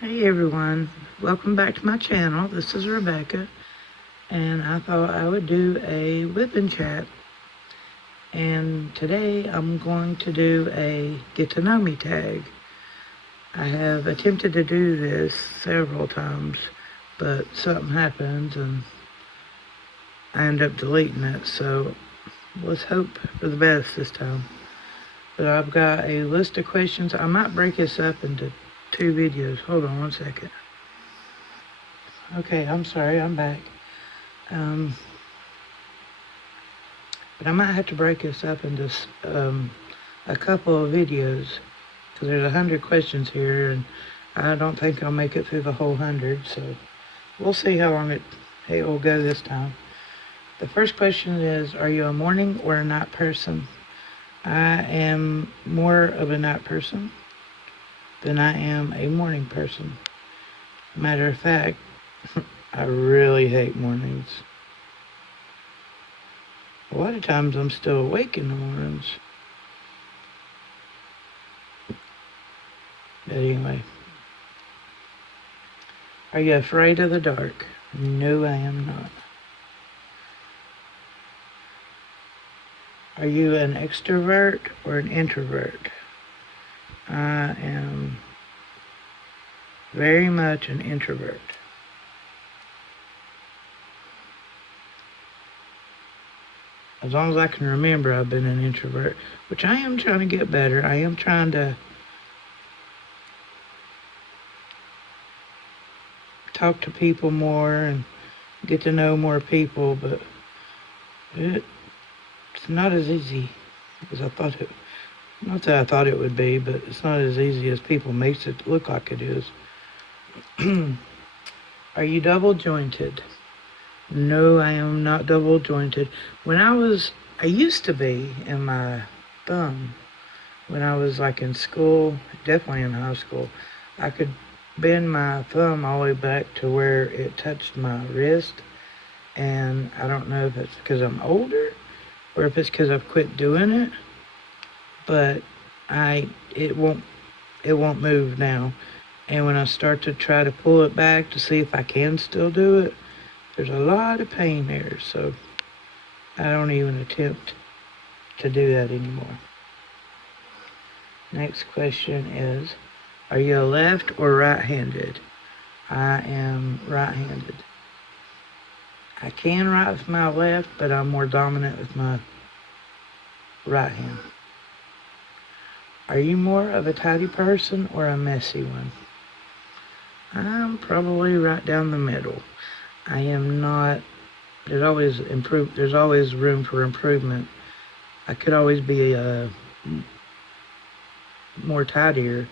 Hey everyone, welcome back to my channel. This is Rebecca, and I thought I would do a whip and chat. And today I'm going to do a get to know me tag. I have attempted to do this several times, but something happens and I end up deleting it. So let's hope for the best this time. But I've got a list of questions. I might break this up into two videos. Hold on one second. Okay, I'm sorry, I'm back. Um, But I might have to break this up into a couple of videos because there's 100 questions here, and I don't think I'll make it through the whole 100. So we'll see how long it will go this time. The first question is, are you a morning or a night person? I am more of a night person than I am a morning person. Matter of fact, I really hate mornings. A lot of times I'm still awake in the mornings. But anyway, are you afraid of the dark? No, I am not. Are you an extrovert or an introvert? I am very much an introvert. As long as I can remember, I've been an introvert, which I am trying to get better. I am trying to talk to people more and get to know more people, but it's not as easy as I thought it. Not that I thought it would be, but it's not as easy as people makes it look like it is. Are you double jointed? No, I am not double jointed. I used to be in my thumb when I was like in school, definitely in high school. I could bend my thumb all the way back to where it touched my wrist. And I don't know if it's because I'm older or if it's because I've quit doing it, but I it won't move now. And when I start to try to pull it back to see if I can still do it, there's a lot of pain there, so I don't even attempt to do that anymore. Next question is, are you a left or right-handed? I am right-handed. I can write with my left, but I'm more dominant with my right hand. Are you more of a tidy person or a messy one? I'm probably right down the middle. I am not. There's always room for improvement. I could always be a more tidier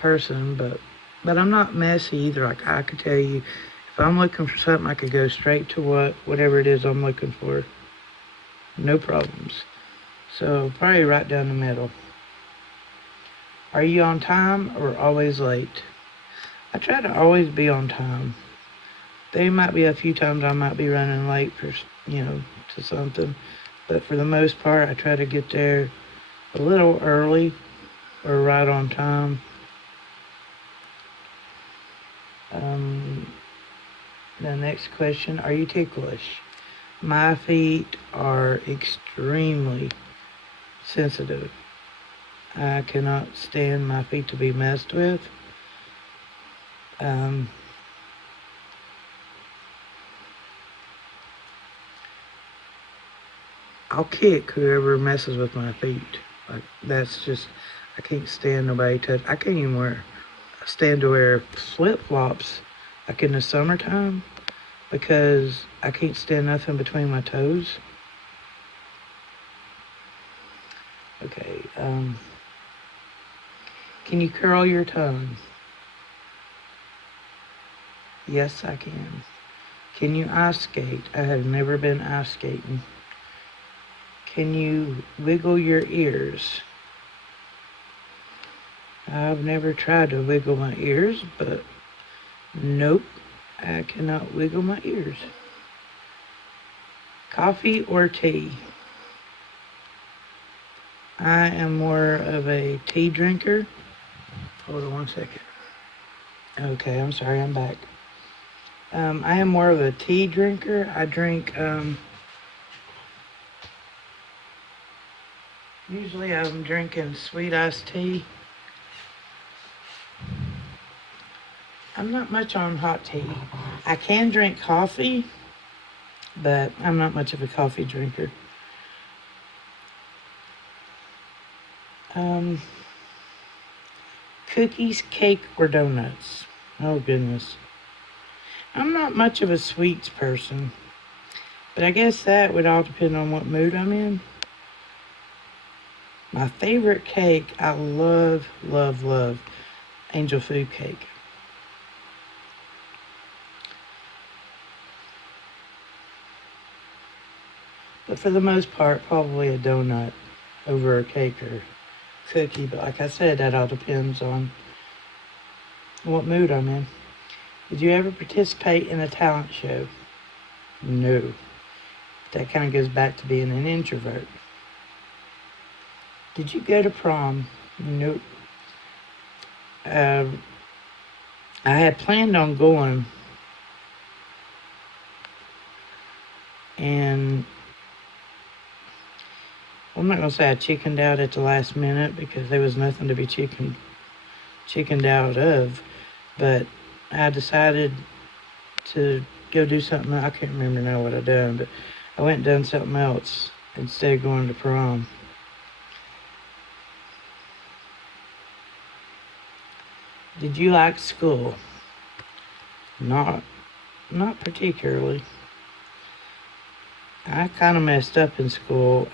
person, but I'm not messy either. Like I could tell you, if I'm looking for something, I could go straight to whatever it is I'm looking for. No problems. So probably right down the middle. Are you on time or always late? I try to always be on time. There might be a few times I might be running late for, to something, but for the most part, I try to get there a little early or right on time. The next question, are you ticklish? My feet are extremely sensitive. I cannot stand my feet to be messed with. I'll kick whoever messes with my feet. Like that's just, I can't stand nobody touch. I can't even stand to wear flip flops like in the summertime because I can't stand nothing between my toes. Okay, can you curl your tongue? Yes, I can. Can you ice skate? I have never been ice skating. Can you wiggle your ears? I've never tried to wiggle my ears, but nope, I cannot wiggle my ears. Coffee or tea? I am more of a tea drinker. Hold on one second. Okay, I'm sorry, I'm back. I am more of a tea drinker. I drink, usually I'm drinking sweet iced tea. I'm not much on hot tea. I can drink coffee, but I'm not much of a coffee drinker. Um, Cookies, cake, or donuts? Oh, goodness. I'm not much of a sweets person, but I guess that would all depend on what mood I'm in. My favorite cake, I love, love, love angel food cake. But for the most part, probably a donut over a cake or cookie. But like I said, that all depends on what mood I'm in. Did you ever participate in a talent show? No. That kind of goes back to being an introvert. Did you go to prom? Nope. I had planned on going, and I'm not gonna say I chickened out at the last minute because there was nothing to be chickened out of, but I decided to go do something. I can't remember now what I done, but I went and done something else instead of going to prom. Did you like school? Not, not particularly. I kind of messed up in school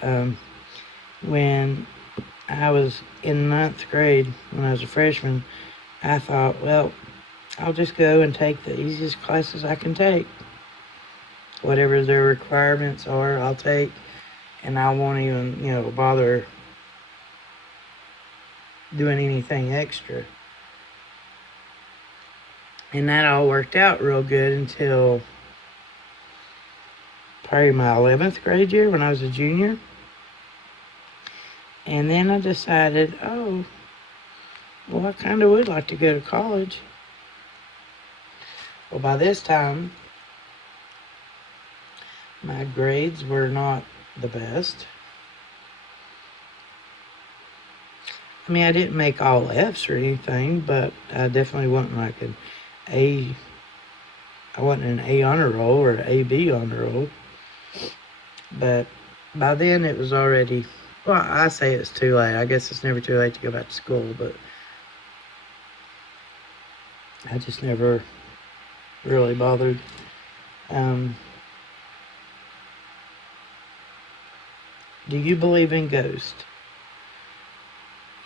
when I was in ninth grade. When I was a freshman, I thought, well, I'll just go and take the easiest classes I can take. Whatever their requirements are, I'll take, and I won't even, bother doing anything extra. And that all worked out real good until probably my 11th grade year when I was a junior. And then I decided, oh, well, I kind of would like to go to college. Well, by this time, my grades were not the best. I mean, I didn't make all F's or anything, but I definitely wasn't like an A. I wasn't an A honor roll or an AB honor roll. But by then it was already, well, I say it's too late. I guess it's never too late to go back to school, but I just never really bothered. Do you believe in ghosts?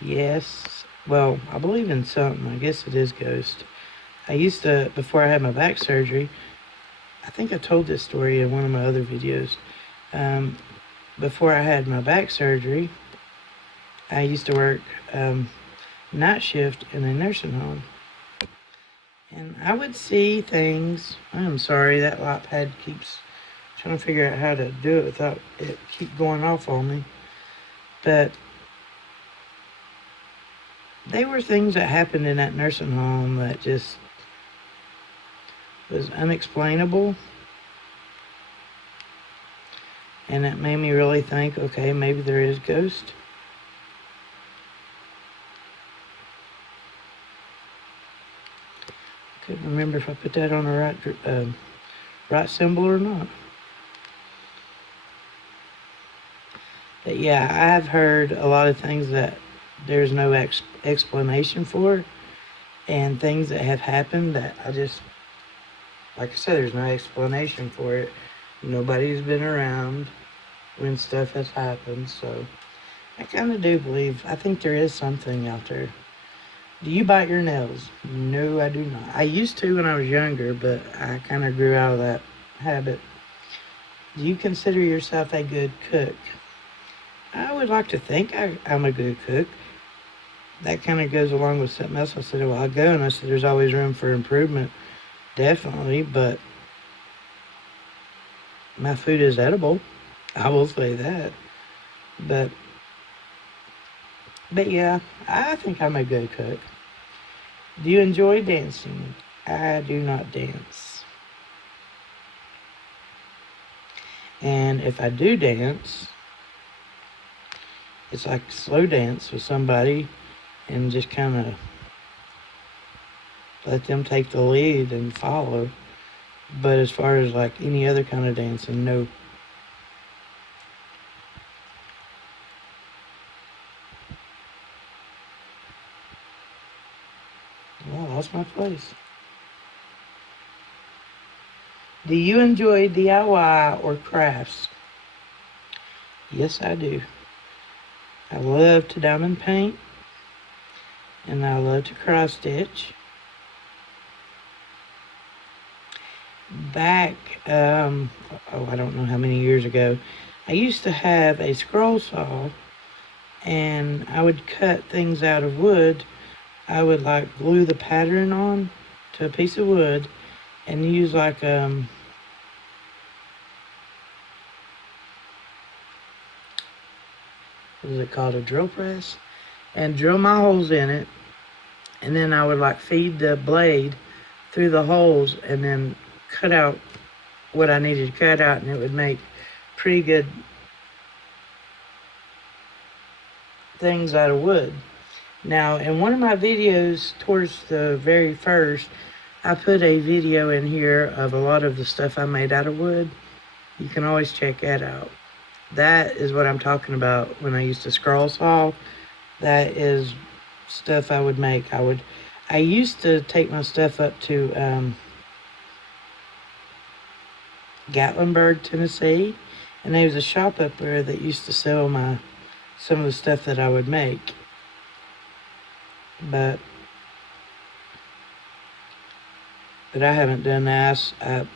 Yes. Well, I believe in something. I guess it is ghost. I used to, before I had my back surgery, I think I told this story in one of my other videos. Before I had my back surgery, I used to work night shift in a nursing home. And I would see things. I'm sorry, that light pad keeps trying to figure out how to do it without it keep going off on me. But they were things that happened in that nursing home that just was unexplainable. And it made me really think, okay, maybe there is ghost. Couldn't remember if I put that on the right symbol or not. But yeah, I've heard a lot of things that there's no explanation for, and things that have happened that I just, like I said, there's no explanation for it. Nobody's been around when stuff has happened, so I kind of do believe, I think there is something out there. Do you bite your nails? No, I do not. I used to when I was younger, but I kind of grew out of that habit. Do you consider yourself a good cook? I would like to think I'm a good cook. That kind of goes along with something else I said a while ago, and I said there's always room for improvement, definitely, but my food is edible. I will say that. But yeah, I think I'm a good cook. Do you enjoy dancing? I do not dance. And if I do dance, it's like slow dance with somebody and just kind of let them take the lead and follow. But as far as like any other kind of dancing, no. Well, I lost my place. Do you enjoy DIY or crafts? Yes, I do. I love to diamond paint, and I love to cross stitch. Back, I don't know how many years ago, I used to have a scroll saw, and I would cut things out of wood. I would like glue the pattern on to a piece of wood and use like what is it called, a drill press, and drill my holes in it, and then I would like feed the blade through the holes and then cut out what I needed to cut out, and it would make pretty good things out of wood. Now, in one of my videos towards the very first, I put a video in here of a lot of the stuff I made out of wood. You can always check that out. That is what I'm talking about when I used to scroll saw. That is stuff I would make. I used to take my stuff up to Gatlinburg, Tennessee, and there was a shop up there that used to sell some of the stuff that I would make. But I haven't done that. I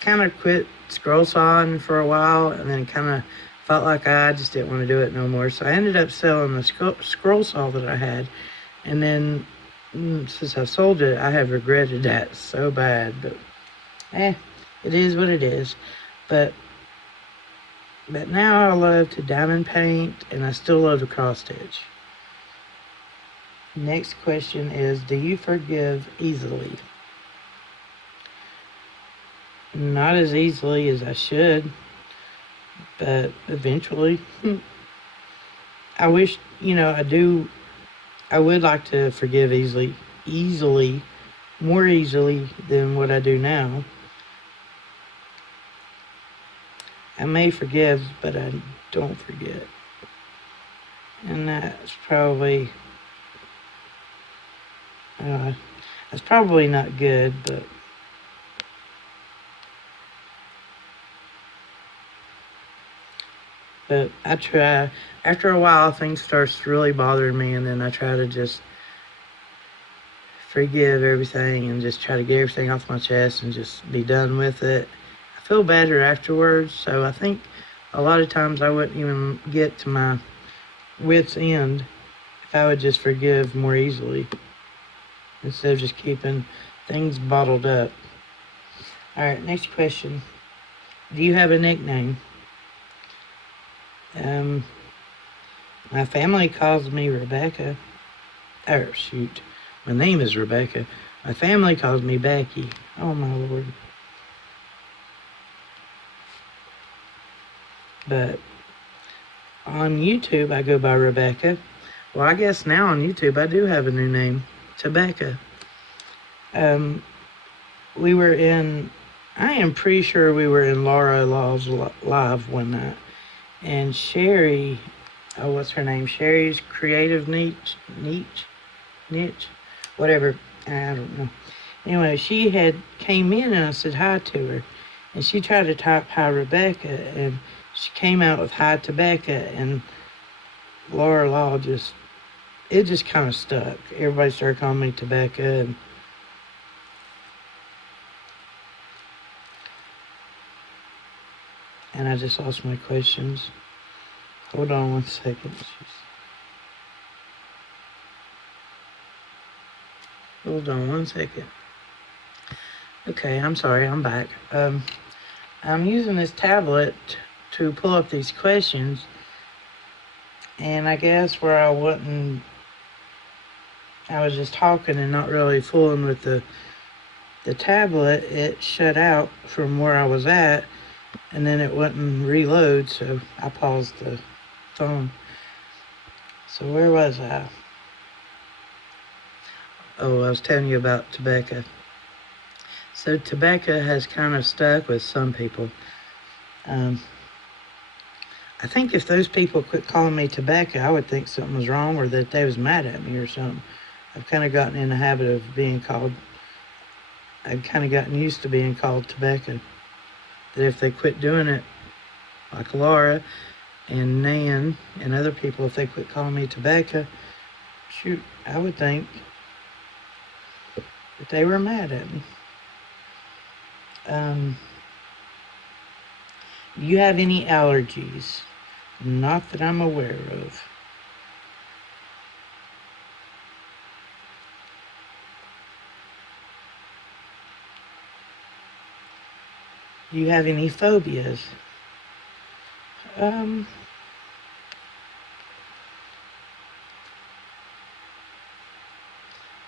kind of quit scroll sawing for a while, and then kind of felt like I just didn't want to do it no more. So I ended up selling the scroll saw that I had, and then since I sold it, I have regretted that so bad. But it is what it is. But now I love to diamond paint, and I still love to cross stitch. Next question is, do you forgive easily? Not as easily as I should, but eventually. I wish, I would like to forgive more easily than what I do now. I may forgive, but I don't forget. And that's probably not good, but I try. After a while, things starts really bothering me, and then I try to just forgive everything and just try to get everything off my chest and just be done with it. I feel better afterwards, so I think a lot of times I wouldn't even get to my wit's end if I would just forgive more easily instead of just keeping things bottled up. All right, next question. Do you have a nickname? My family calls me Rebecca. My name is Rebecca. My family calls me Becky. Oh my Lord. But on YouTube, I go by Rebecca. Well, I guess now on YouTube, I do have a new name, Tobecca. I am pretty sure we were in Laura Law's live one night. And Sherry, what's her name? Sherry's Creative Niche, whatever, I don't know. Anyway, she came in and I said hi to her. And she tried to type hi Rebecca, and she came out with hi Tobecca, and Laura Law it just kind of stuck. Everybody started calling me Tobecca, and I just lost my questions. Hold on one second. Hold on one second. Okay, I'm sorry, I'm back. I'm using this tablet to pull up these questions, and I guess where I I was just talking and not really fooling with the tablet. It shut out from where I was at, and then it wouldn't reload, so I paused the phone. So where was I? Oh, I was telling you about tobacco. So tobacco has kind of stuck with some people. I think if those people quit calling me tobacco, I would think something was wrong or that they was mad at me or something. I've kind of gotten in the habit of I've kind of gotten used to being called tobacco. That if they quit doing it, like Laura and Nan and other people, if they quit calling me tobacco, shoot, I would think that they were mad at me. Do you have any allergies? Not that I'm aware of. Do you have any phobias?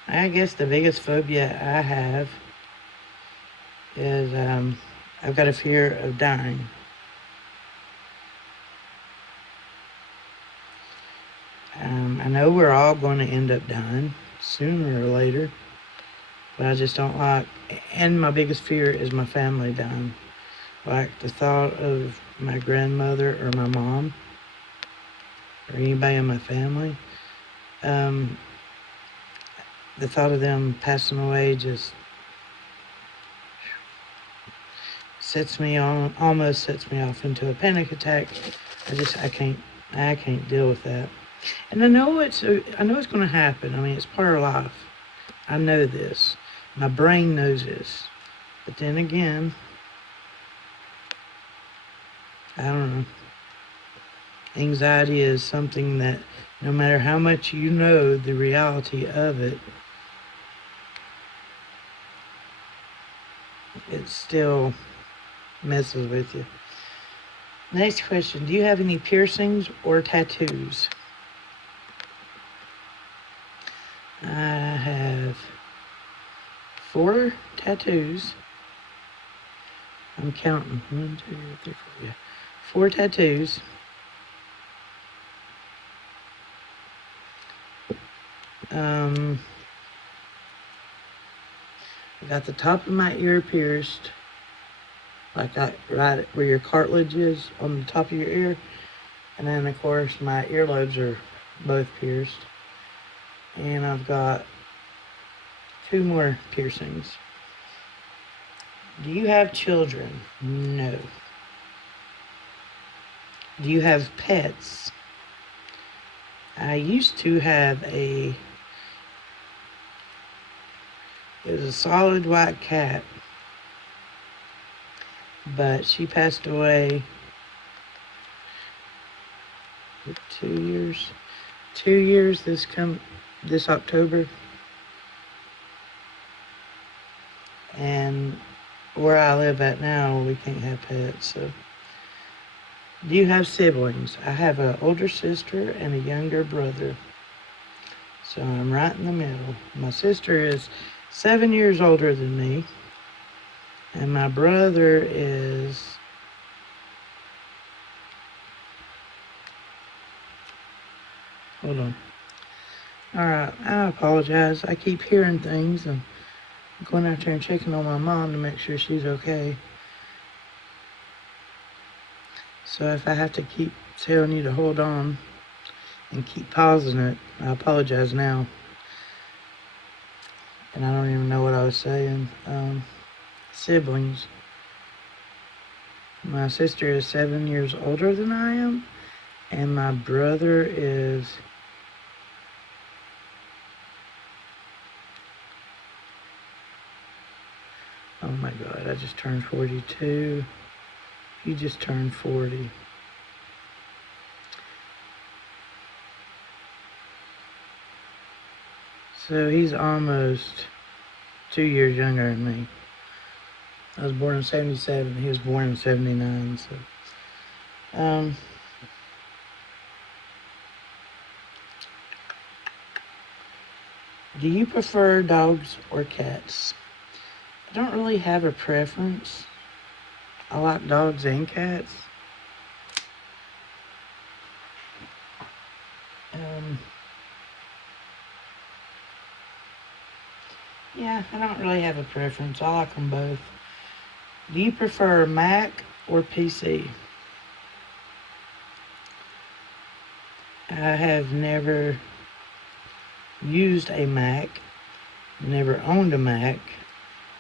I guess the biggest phobia I have is I've got a fear of dying. I know we're all going to end up dying sooner or later, but I just don't like, and my biggest fear is my family dying. Like the thought of my grandmother or my mom or anybody in my family. The thought of them passing away just almost sets me off into a panic attack. I can't deal with that. And I know it's going to happen. I mean, it's part of life. I know this. My brain knows this. But then again, I don't know. Anxiety is something that no matter how much you know the reality of it, it still messes with you. Next question. Do you have any piercings or tattoos? I have 4 tattoos. I'm counting. 1, 2, 3, 4. Yeah. 4 tattoos. I got the top of my ear pierced, right where your cartilage is on the top of your ear. And then, of course, my earlobes are both pierced. And I've got 2 more piercings. Do you have children? No. Do you have pets? I used to have it was a solid white cat, but she passed away 2 years this October. And where I live at now, we can't have pets. So, do you have siblings? I have an older sister and a younger brother. So I'm right in the middle. My sister is 7 years older than me, and my brother is hold on. All right, I apologize. I keep hearing things, and I'm going out there and checking on my mom to make sure she's okay. So if I have to keep telling you to hold on and keep pausing it, I apologize now. And I don't even know what I was saying. Siblings. My sister is 7 years older than I am, and my brother is oh my God, I just turned 42. He just turned 40. So he's almost 2 years younger than me. I was born in 77. He was born in 79. So, do Do you prefer dogs or cats? I don't really have a preference. I like dogs and cats. Yeah, I don't really have a preference. I like them both. Do you prefer Mac or PC? I have never used a Mac, never owned a Mac.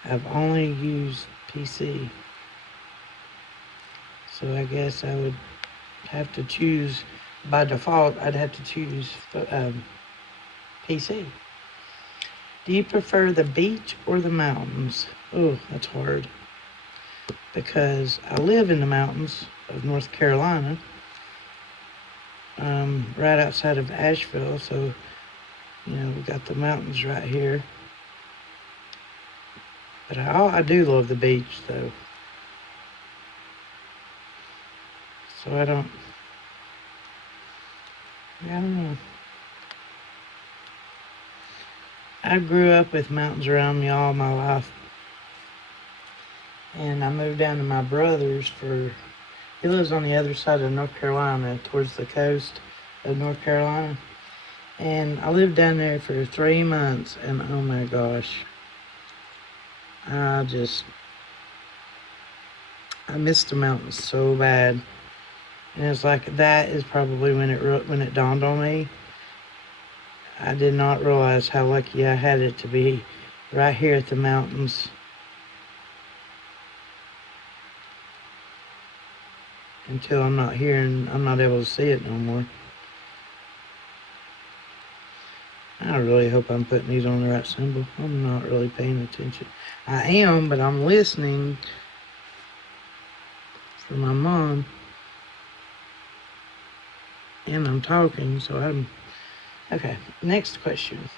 I've only used PC. So I guess I would have to choose, by default, I'd have to choose PC. Do you prefer the beach or the mountains? Oh, that's hard. Because I live in the mountains of North Carolina, right outside of Asheville, so, we got the mountains right here. But I do love the beach, though. So I don't know. I grew up with mountains around me all my life. And I moved down to my brother's he lives on the other side of North Carolina, towards the coast of North Carolina. And I lived down there for 3 months, and oh my gosh, I missed the mountains so bad. And it's like, that is probably when it dawned on me. I did not realize how lucky I had it to be right here at the mountains. Until I'm not here and I'm not able to see it no more. I really hope I'm putting these on the right symbol. I'm not really paying attention. I am, but I'm listening for my mom. And I'm talking, so I'm... Okay, next question.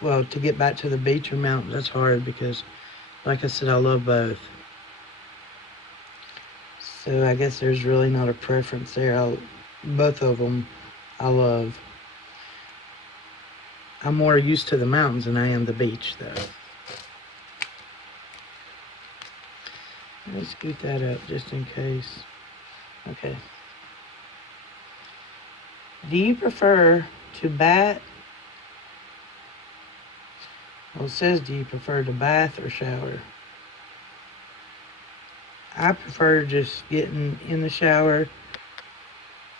Well, to get back to the beach or mountain, that's hard because, like I said, I love both. So I guess there's really not a preference there. Both of them I love. I'm more used to the mountains than I am the beach, though. Let's scoot that up just in case. Okay. Do you prefer to bath? Well, it says, do you prefer to bath or shower? I prefer just getting in the shower,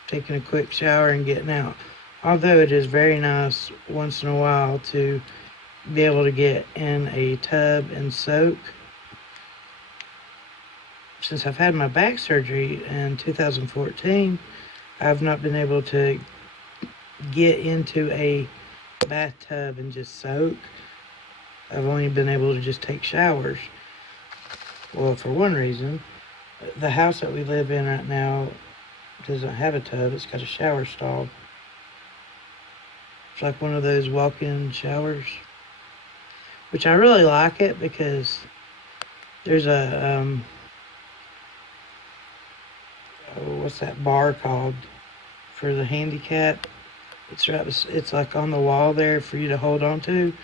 taking a quick shower and getting out. Although it is very nice once in a while to be able to get in a tub and soak. Since I've had my back surgery in 2014, I've not been able to get into a bathtub and just soak. I've only been able to just take showers. Well, for one reason, the house that we live in right now doesn't have a tub. It's got a shower stall. It's like one of those walk-in showers, which I really like it because there's a, what's that bar called for the handicap? It's like on the wall there for you to hold on to.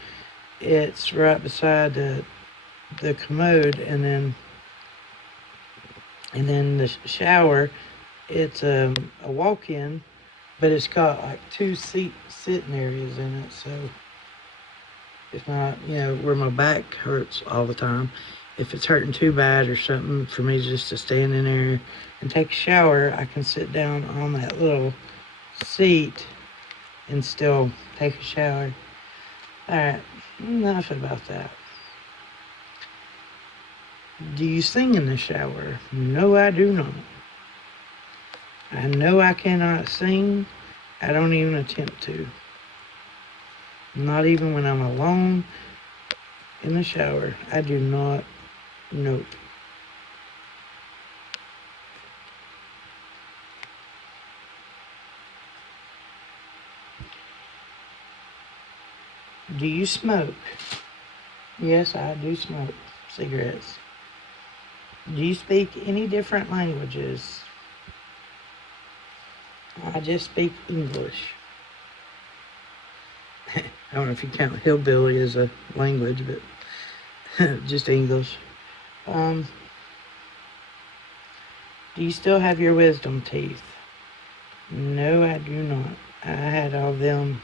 It's right beside the commode, and then the shower. It's a walk-in, but it's got like 2 sitting areas in it. So if where my back hurts all the time, if it's hurting too bad or something, for me just to stand in there and take a shower, I can sit down on that little seat and still take a shower. Alright, enough about that. Do you sing in the shower? No, I do not. I know I cannot sing. I don't even attempt to. Not even when I'm alone in the shower. I do not. Nope. Do you smoke? Yes, I do smoke cigarettes. Do you speak any different languages? I just speak English. don't know if you count hillbilly as a language, but just English. Do you still have your wisdom teeth? No, I do not. I had all them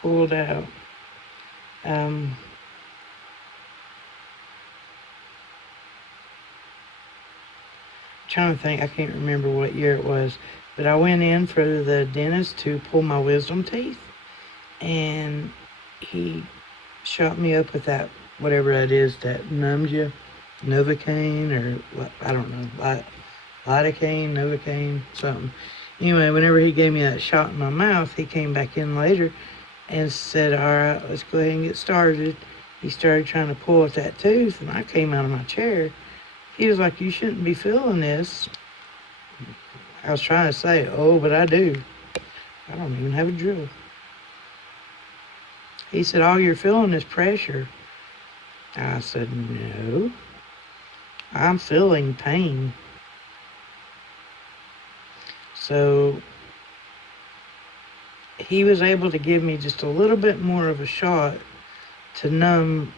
pulled out. Trying to think, I can't remember what year it was, but I went in for the dentist to pull my wisdom teeth, and he shot me up with that, whatever that is that numbs you, Novocaine, or I don't know, lidocaine, Novocaine, something. Anyway, whenever he gave me that shot in my mouth, he came back in later and said, all right, let's go ahead and get started. He started trying to pull at that tooth, and I came out of my chair. He was like, you shouldn't be feeling this. I was trying to say, oh, but I do. I don't even have a drill. He said, all you're feeling is pressure. I said, no, I'm feeling pain. So he was able to give me just a little bit more of a shot to numb,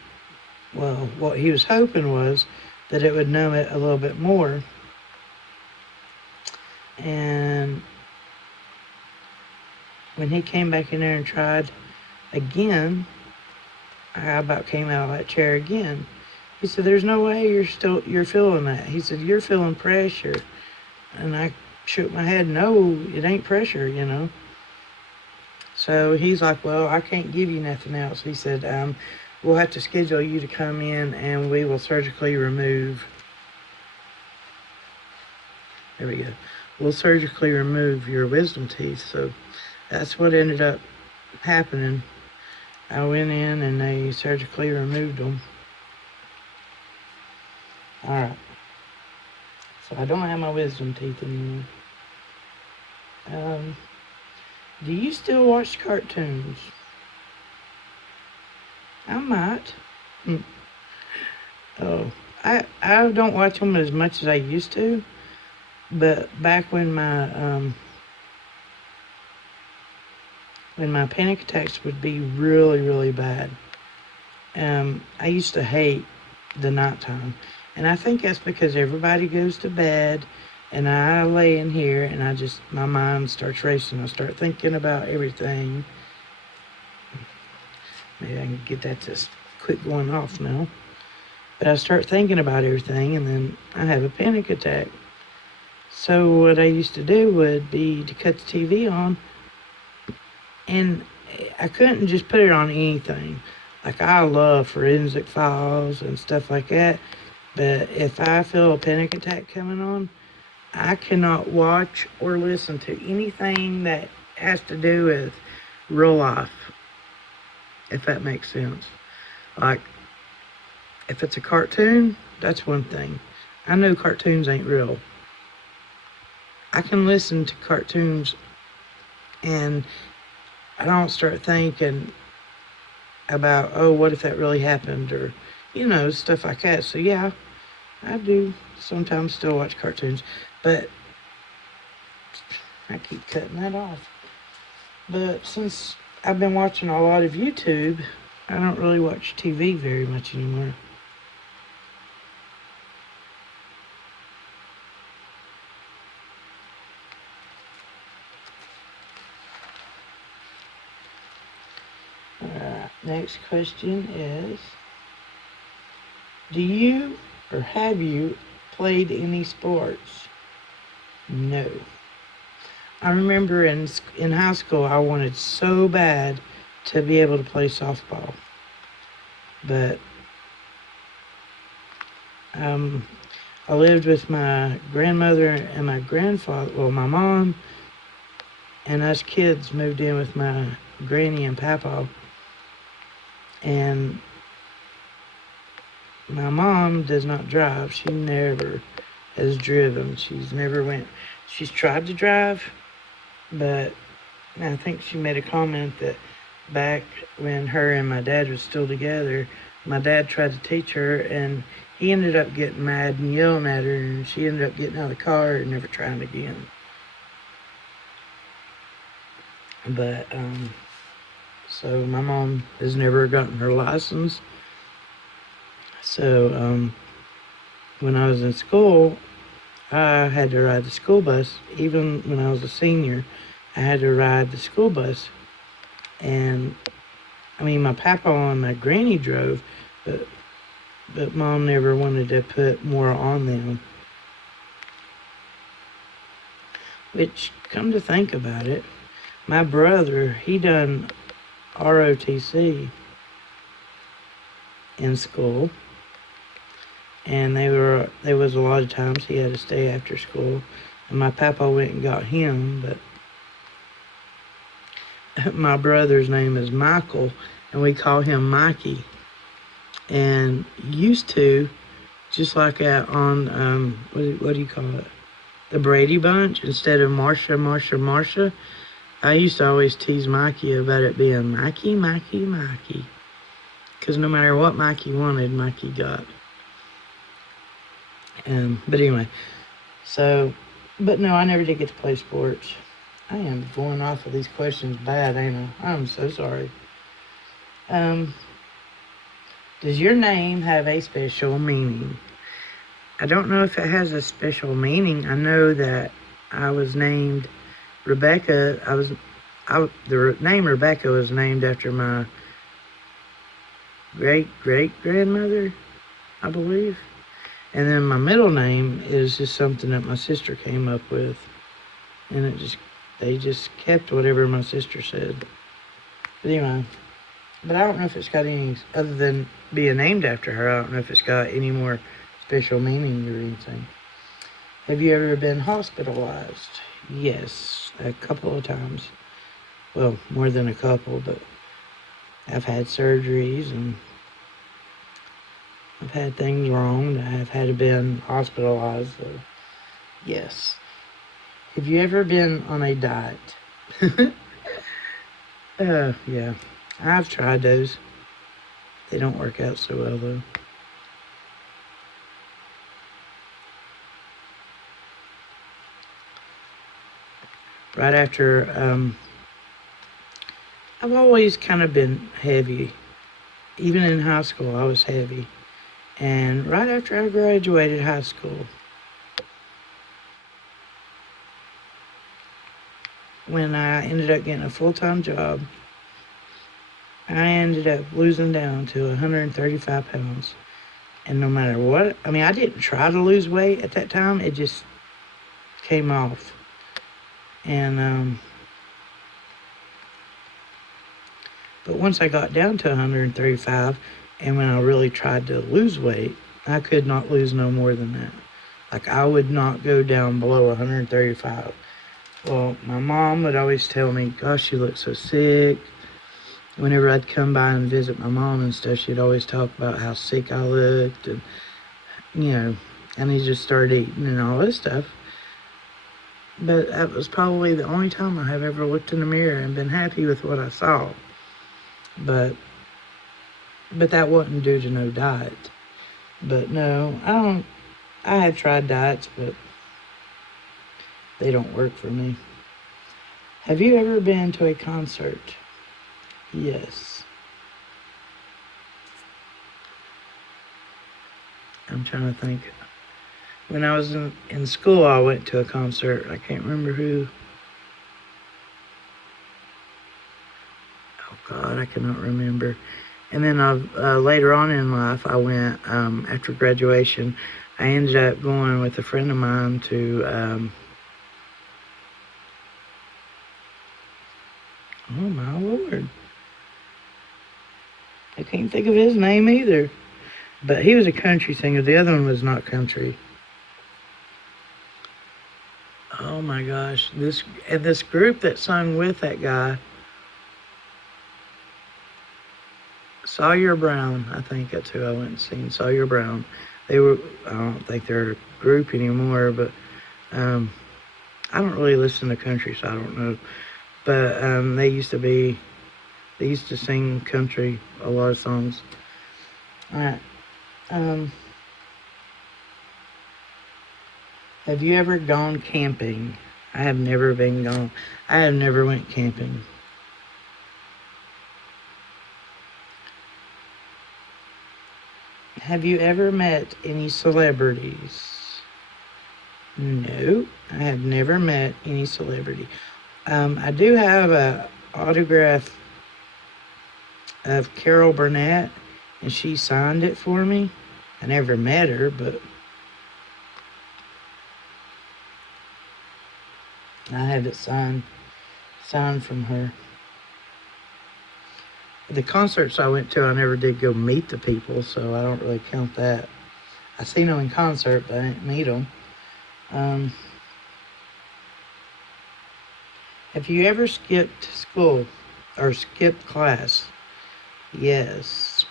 well, what he was hoping was that it would numb it a little bit more. And when he came back in there and tried again, I about came out of that chair again. He said, there's no way you're feeling that. He said, you're feeling pressure. And I shook my head, no, it ain't pressure, you know. So he's like, well, I can't give you nothing else. He said, we'll have to schedule you to come in and we will surgically remove. There we go. We'll surgically remove your wisdom teeth. So that's what ended up happening. I went in and they surgically removed them. All right. So I don't have my wisdom teeth anymore. Do you still watch cartoons? I might. Oh, I don't watch them as much as I used to, but back when my panic attacks would be really, really bad, I used to hate the nighttime. And I think that's because everybody goes to bed and I lay in here and my mind starts racing. I start thinking about everything. Maybe I can get that to quit going off now. But I start thinking about everything and then I have a panic attack. So what I used to do would be to cut the TV on, and I couldn't just put it on anything. Like, I love forensic files and stuff like that. But if I feel a panic attack coming on, I cannot watch or listen to anything that has to do with real life, if that makes sense. Like, if it's a cartoon, that's one thing. I know cartoons ain't real. I can listen to cartoons and I don't start thinking about, oh, what if that really happened, or, you know, stuff like that. So yeah, I do sometimes still watch cartoons, but I keep cutting that off. But since I've been watching a lot of YouTube, I don't really watch TV very much anymore. Next question is, do you or have you played any sports? No. I remember in high school, I wanted so bad to be able to play softball. But I lived with my grandmother and my grandfather, well, my mom, and us kids moved in with my granny and papa. And my mom does not drive. She never has driven. She's tried to drive, but I think she made a comment that back when her and my dad were still together, my dad tried to teach her and he ended up getting mad and yelling at her, and she ended up getting out of the car and never trying again. But, so my mom has never gotten her license. So, when I was in school, I had to ride the school bus. Even when I was a senior, I had to ride the school bus. And, I mean, my papa and my granny drove, but mom never wanted to put more on them. Which, come to think about it, my brother, he done ROTC in school. And there was a lot of times he had to stay after school. And my papa went and got him, but my brother's name is Michael, and we call him Mikey. And used to, just like on, what do you call it? The Brady Bunch, instead of Marsha, I used to always tease Mikey about it being Mikey. Because no matter what Mikey wanted, Mikey got. But anyway, so, but no, I never did get to play sports. I am going off of these questions bad, ain't I? I'm so sorry. Does your name have a special meaning? I don't know if it has a special meaning. I know that I was named Rebecca. The name Rebecca was named after my great-great-grandmother, I believe. And then my middle name is just something that my sister came up with. And they just kept whatever my sister said. But anyway, but I don't know if it's got any, other than being named after her, I don't know if it's got any more special meaning or anything. Have you ever been hospitalized? Yes, a couple of times. Well, more than a couple, but I've had surgeries and I've had things wrong. I've had to been hospitalized. So yes. Have you ever been on a diet? Yeah. I've tried those. They don't work out so well, though. Right after, I've always kind of been heavy. Even in high school, I was heavy. And right after I graduated high school, when I ended up getting a full-time job, I ended up losing down to 135 pounds. And no matter what, I mean, I didn't try to lose weight at that time. It just came off. And, but once I got down to 135, and when I really tried to lose weight, I could not lose no more than that. Like, I would not go down below 135. Well, my mom would always tell me, gosh, you look so sick. Whenever I'd come by and visit my mom and stuff, she'd always talk about how sick I looked, and, you know, and I just started eating and all this stuff. But that was probably the only time I have ever looked in the mirror and been happy with what I saw. But that wasn't due to no diet. But no, I have tried diets, but they don't work for me. Have you ever been to a concert? Yes. I'm trying to think. When I was in school, I went to a concert. I can't remember who. Oh, God, I cannot remember. And then later on in life, I went, after graduation, I ended up going with a friend of mine to, oh my Lord. I can't think of his name either. But he was a country singer. The other one was not country. Oh my gosh. This group that sung with that guy, Sawyer Brown, I think that's who I went and seen, Sawyer Brown. I don't think they're a group anymore, but I don't really listen to country, so I don't know. But they used to sing country, a lot of songs. All right. Have you ever gone camping? I have never went camping. Have you ever met any celebrities? No, I have never met any celebrity. I do have a autograph of Carol Burnett, and she signed it for me. I never met her, but I have it signed from her. The concerts I went to, I never did go meet the people, so I don't really count that. I seen them in concert, but I didn't meet them. Have you ever skipped school or skipped class? Yes.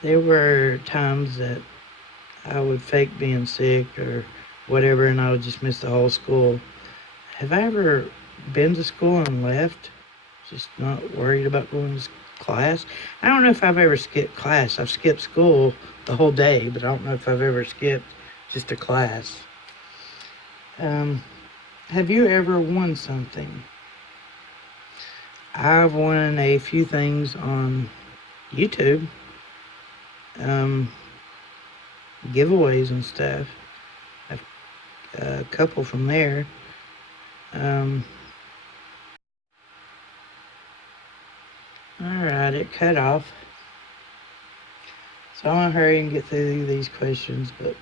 There were times that I would fake being sick or whatever, and I would just miss the whole school. Have I ever been to school and left? Just not worried about going to class? I don't know if I've ever skipped class. I've skipped school the whole day, but I don't know if I've ever skipped just a class. Have you ever won something? I've won a few things on YouTube. Giveaways and stuff. A couple from there. Alright, it cut off. So I'm gonna hurry and get through these questions, but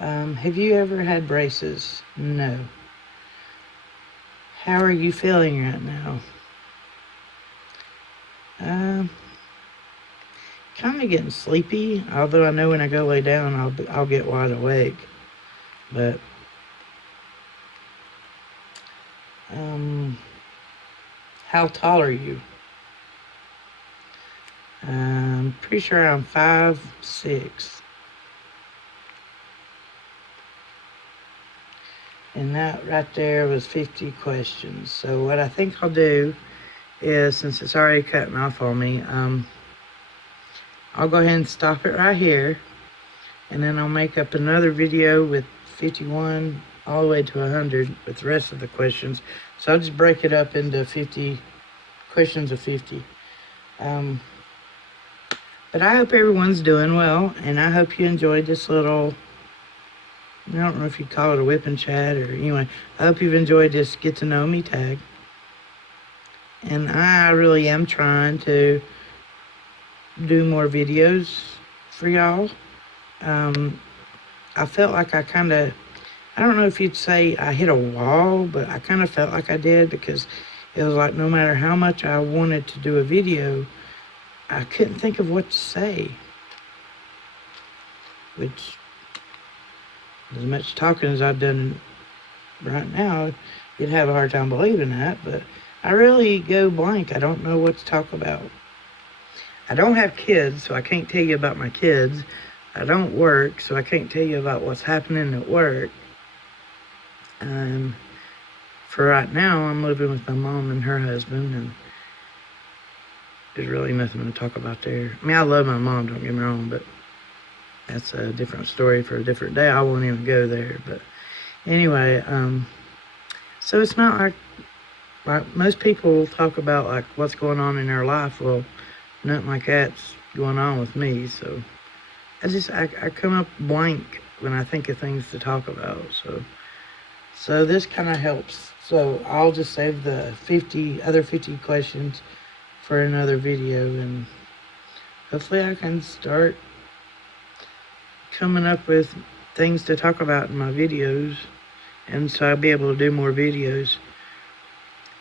have you ever had braces? No. How are you feeling right now? Kind of getting sleepy, although I know when I go lay down I'll get wide awake. But how tall are you? I'm pretty sure I'm 5'6". And that right there was 50 questions. So what I think I'll do is, since it's already cutting off on me, I'll go ahead and stop it right here. And then I'll make up another video with 51 all the way to 100 with the rest of the questions. So I'll just break it up into 50 questions of 50. But I hope everyone's doing well, and I hope you enjoyed this little, I don't know if you'd call it a whip and chat, or anyway, I hope you've enjoyed this get to know me tag. And I really am trying to do more videos for y'all. I felt like I don't know if you'd say I hit a wall, but I kind of felt like I did, because it was like no matter how much I wanted to do a video, I couldn't think of what to say. Which, as much talking as I've done right now, you'd have a hard time believing that, but I really go blank. I don't know what to talk about. I don't have kids, so I can't tell you about my kids. I don't work, so I can't tell you about what's happening at work. For right now, I'm living with my mom and her husband, and there's really nothing to talk about there. I mean, I love my mom, don't get me wrong, but that's a different story for a different day. I won't even go there. But anyway, so it's not like most people talk about like what's going on in their life. Well, nothing like that's going on with me. So I come up blank when I think of things to talk about. So this kind of helps. So I'll just save the other 50 questions for another video, and hopefully I can start coming up with things to talk about in my videos, and so I'll be able to do more videos.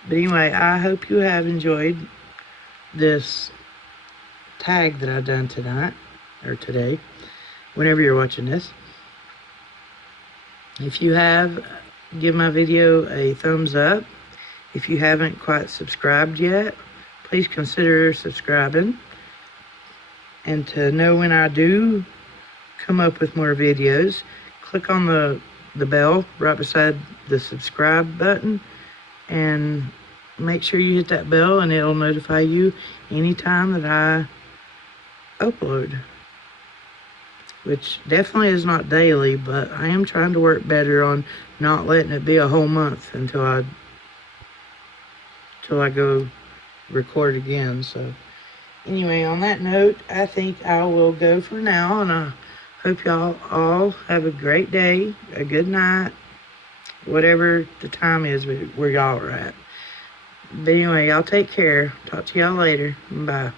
But anyway, I hope you have enjoyed this tag that I've done tonight, or today, whenever you're watching this. If you have, give my video a thumbs up. If you haven't quite subscribed yet, please consider subscribing. And to know when I do come up with more videos, click on the bell right beside the subscribe button, and make sure you hit that bell, and it'll notify you anytime that I upload, which definitely is not daily, but I am trying to work better on not letting it be a whole month until I go record again. So anyway, on that note, I think I will go for now, and I hope y'all all have a great day, a good night, whatever the time is where y'all are at. But anyway, y'all take care. Talk to y'all later. Bye.